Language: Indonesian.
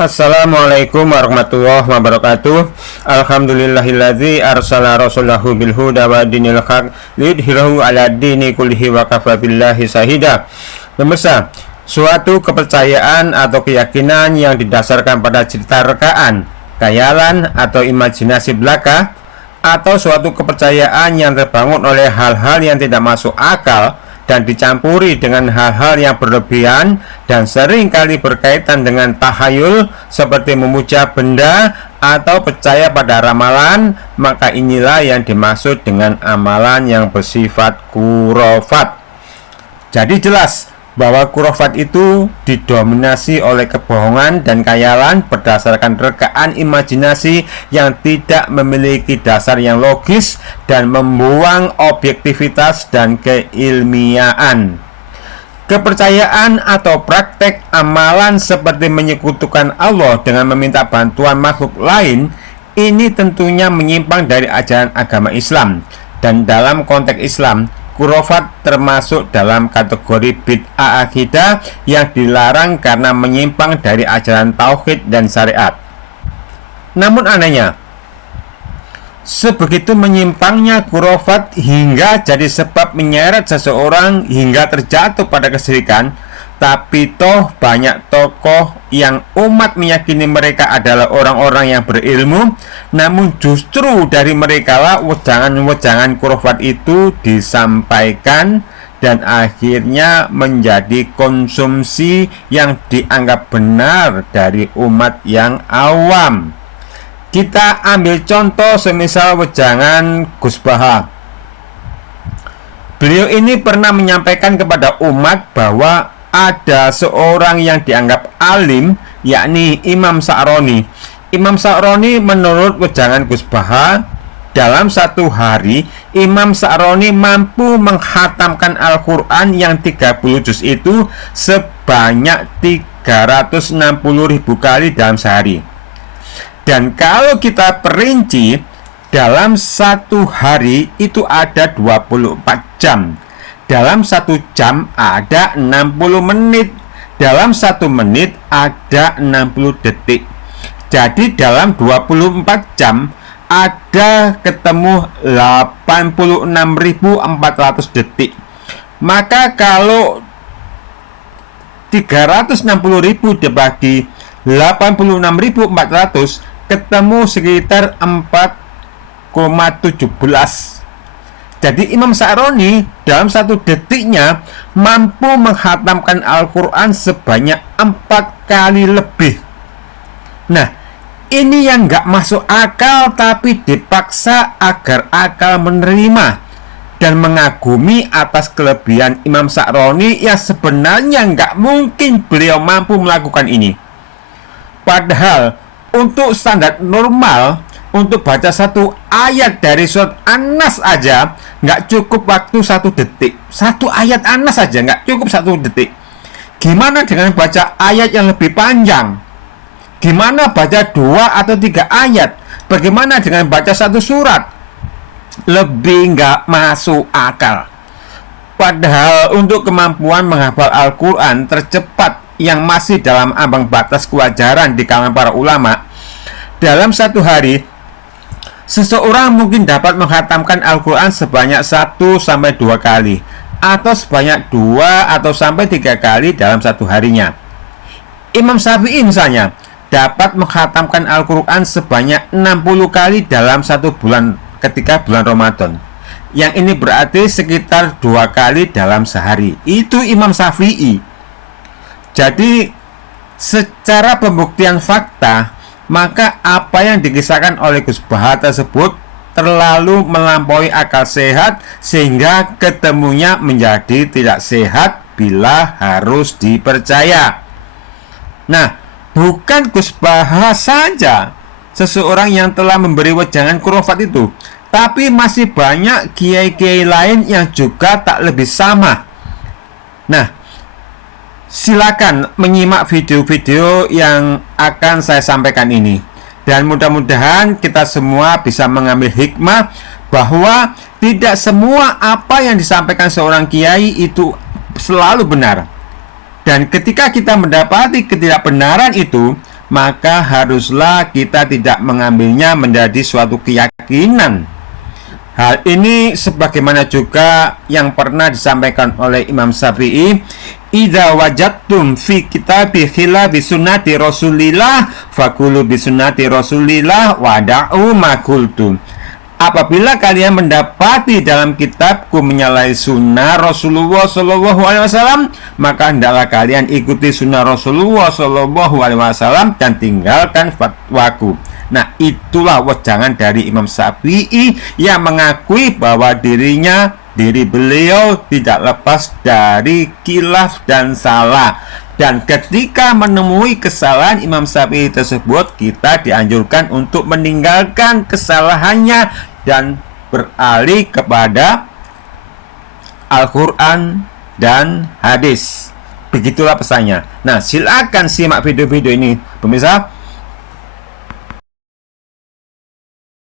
Assalamualaikum warahmatullahi wabarakatuh. Alhamdulillahilladzi arsala rasulahu bil huda wa dinil haq liyudhhirahu ala dini kullihi wa kafa billahi shahida. Pemirsa, suatu kepercayaan atau keyakinan yang didasarkan pada cerita rekaan, khayalan atau imajinasi belaka, atau suatu kepercayaan yang terbangun oleh hal-hal yang tidak masuk akal dan dicampuri dengan hal-hal yang berlebihan dan seringkali berkaitan dengan tahayul seperti memuja benda atau percaya pada ramalan, maka inilah yang dimaksud dengan amalan yang bersifat khurafat. Jadi jelas bahwa khurafat itu didominasi oleh kebohongan dan khayalan berdasarkan rekaan imajinasi yang tidak memiliki dasar yang logis dan membuang objektivitas dan keilmiaan. Kepercayaan atau praktek amalan seperti menyekutukan Allah dengan meminta bantuan makhluk lain ini tentunya menyimpang dari ajaran agama Islam, dan dalam konteks Islam khurafat termasuk dalam kategori bid'ah akidah yang dilarang karena menyimpang dari ajaran tauhid dan syariat. Namun anehnya, sebegitu menyimpangnya khurafat hingga jadi sebab menyeret seseorang hingga terjatuh pada kesyirikan, tapi toh banyak tokoh yang umat meyakini mereka adalah orang-orang yang berilmu, namun justru dari mereka lah wejangan-wejangan khurafat itu disampaikan dan akhirnya menjadi konsumsi yang dianggap benar dari umat yang awam. Kita ambil contoh semisal wejangan Gus Baha. Beliau ini pernah menyampaikan kepada umat bahwa ada seorang yang dianggap alim, yakni Imam Sa'roni. Imam Sa'roni menurut wejangan Gus Baha, dalam satu hari Imam Sa'roni mampu menghatamkan Al-Quran yang 30 juz itu sebanyak 360.000 kali dalam sehari. Dan kalau kita perinci, dalam satu hari itu ada 24 jam. Dalam satu jam ada 60 menit. Dalam satu menit ada 60 detik. Jadi dalam 24 jam ada ketemu 86.400 detik. Maka kalau 360.000 dibagi 86.400 ketemu sekitar 4,17. Jadi Imam Sa'roni dalam satu detiknya mampu menghatamkan Al-Quran sebanyak 4 kali lebih. Nah, ini yang nggak masuk akal, tapi dipaksa agar akal menerima dan mengagumi atas kelebihan Imam Sa'roni yang sebenarnya nggak mungkin beliau mampu melakukan ini. Padahal untuk standar normal, untuk baca satu ayat dari surat An-Nas aja nggak cukup waktu 1 detik. Satu ayat An-Nas aja nggak cukup 1 detik. Gimana dengan baca ayat yang lebih panjang? Gimana baca 2 atau 3 ayat? Bagaimana dengan baca satu surat? Lebih nggak masuk akal. Padahal untuk kemampuan menghafal Al-Quran tercepat yang masih dalam ambang batas kewajaran di kalangan para ulama, dalam satu hari seseorang mungkin dapat menghatamkan Al-Quran sebanyak 1-2 kali, atau sebanyak 2 atau sampai 3 kali dalam satu harinya. Imam Syafi'i misalnya dapat menghatamkan Al-Quran sebanyak 60 kali dalam satu bulan ketika bulan Ramadan. Yang ini berarti sekitar 2 kali dalam sehari. Itu Imam Syafi'i. Jadi secara pembuktian fakta, maka apa yang dikisahkan oleh Gus Baha tersebut terlalu melampaui akal sehat, sehingga ketemunya menjadi tidak sehat bila harus dipercaya. Nah, bukan Gus Baha saja seseorang yang telah memberi wejangan khurafat itu, tapi masih banyak kiai-kiai lain yang juga tak lebih sama. Nah, silakan menyimak video-video yang akan saya sampaikan ini, dan mudah-mudahan kita semua bisa mengambil hikmah bahwa tidak semua apa yang disampaikan seorang kiai itu selalu benar. Dan ketika kita mendapati ketidakbenaran itu, maka haruslah kita tidak mengambilnya menjadi suatu keyakinan. Hal ini sebagaimana juga yang pernah disampaikan oleh Imam Syafi'i, idza wajadtum fi kitabi khilafi sunnati Rasulillah fakulu bi sunnati Rasulillah wada'u ma qultum. Apabila kalian mendapati dalam kitabku menyalahi sunnah Rasulullah Shallallahu Alaihi Wasallam, maka hendaklah kalian ikuti sunnah Rasulullah Shallallahu Alaihi Wasallam dan tinggalkan fatwaku. Nah, itulah wejangan dari Imam Syafi'i yang mengakui bahwa diri beliau tidak lepas dari khilaf dan salah. Dan ketika menemui kesalahan Imam Syafi'i tersebut, kita dianjurkan untuk meninggalkan kesalahannya dan beralih kepada Al-Quran dan hadis. Begitulah pesannya. Nah, silakan simak video-video ini, pemirsa.